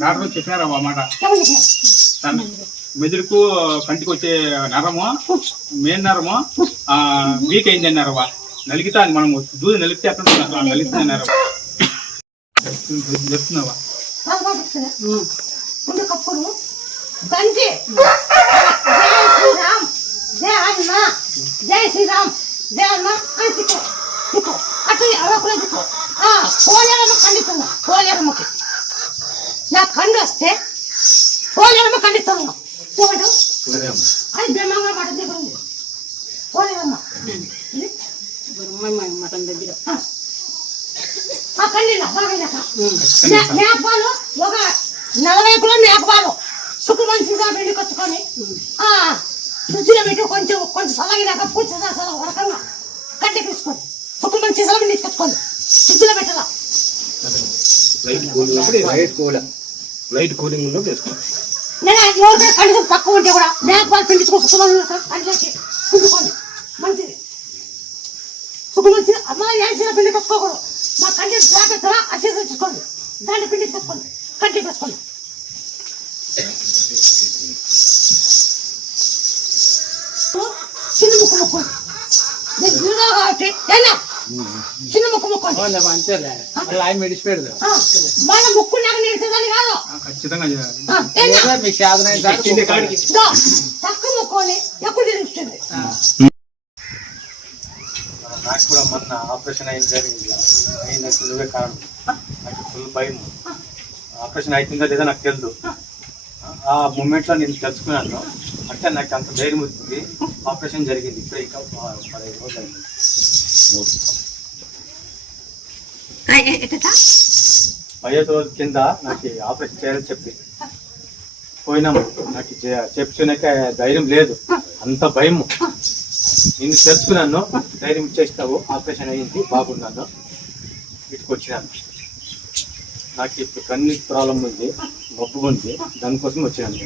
Doctor చెప్పినారా మాట మెదుడుకు కంటికి వచ్చే నరము మెయిన్ నరము వీక్ అయింది అన్నారవ్వ. నలిగితే మనం దూది నలిపితే అట్లా నలిగితే అన్నారు. చెప్తున్నావా జై శ్రీరామ్ జై అమ్మ అటు పోలేరమ్మ ఖండితున్నా. పోలేరమ్మకి నా కండు వస్తే పోలేరమ్మ ఖండిస్తున్నా. అది బ్రహ్మంగా మటన్ దగ్గర ఉంది. పోలేరమ్మ మటన్ దగ్గర కండినా మేకపాలు ఒక 40 కిలో మేకపాలు సుఖ మంచిగా పిండి కొచ్చుకొని ఫ్రిడ్జ్లో పెట్టి కొంచెం చల్లగినాక పూర్తి రకంగా కట్టి తీసుకొని సుఖ మంచి పిండి తీసుకొచ్చుకోండి. ఫ్రిడ్జ్లో పెట్టాలా లైట్ కూలింగ్ లో చేసుకోండి. నేను ఎవరికైనా కండిషన్ తక్కువ ఉంటే కూడా మేకపాలు పిండించుకొని సుఖ కండిలోకి పిండుకోండి. మంచిది సుఖ మంచిది అమ్మ ఏసిన పిండి కొచ్చుకోకూడదు. మా కంటి జాగ్రత్తగా అసేసుకోండి. దాన్ని పిండి తెచ్చుకోండి కంటి వేసుకోండి. చిన్న ముక్క మొక్కోండి. నేను గురుగా కాబట్టి చిన్న ముక్క మొక్కోండి. మన ముక్కు నాకు నేర్చుదని కాదు తక్కువ మొక్కోని ఎక్కువ తెలుస్తుంది. నాకు కూడా మొన్న ఆపరేషన్ అయినట్టు నువ్వే కారణం. నాకు ఫుల్ భయం. ఆపరేషన్ అవుతుందా లేదా నాకు తెలుసు. ఆ మూమెంట్లో నేను తెలుసుకున్నాను. అంటే నాకు అంత ధైర్యం వచ్చింది. ఆపరేషన్ జరిగింది. ఇప్పుడు ఇంకా 15 రోజులు అయింది. 15 రోజుల కింద నాకు ఆపరేషన్ చేయాలని చెప్పి పోయినాము. నాకు చెప్పుకునేక ధైర్యం లేదు. అంత భయము. నేను తెలుసుకున్నాను. ధైర్యం ఇచ్చేస్తావు. ఆపరేషన్ అయ్యింది, బాగున్నాను. వీటికి వచ్చినాను. నాకు ఇప్పుడు కన్ను ప్రాబ్లం ఉంది, మబ్బు ఉంది. దానికోసం వచ్చినాను.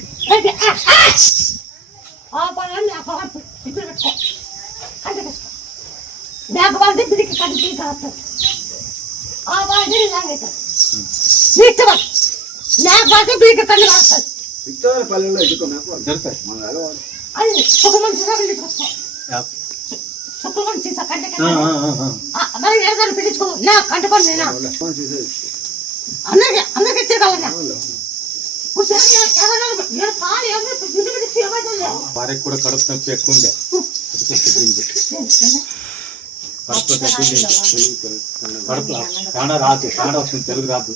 పల్లెల్లో దొరుకుతాయి. అందరికి తిరగాలన్నా భార్యకు కూడా కడుపు నొప్పి ఎక్కువ ఉండే. కడుపు కాడ రాదు. కాడ వస్తుంది, తెలుగు రాదు.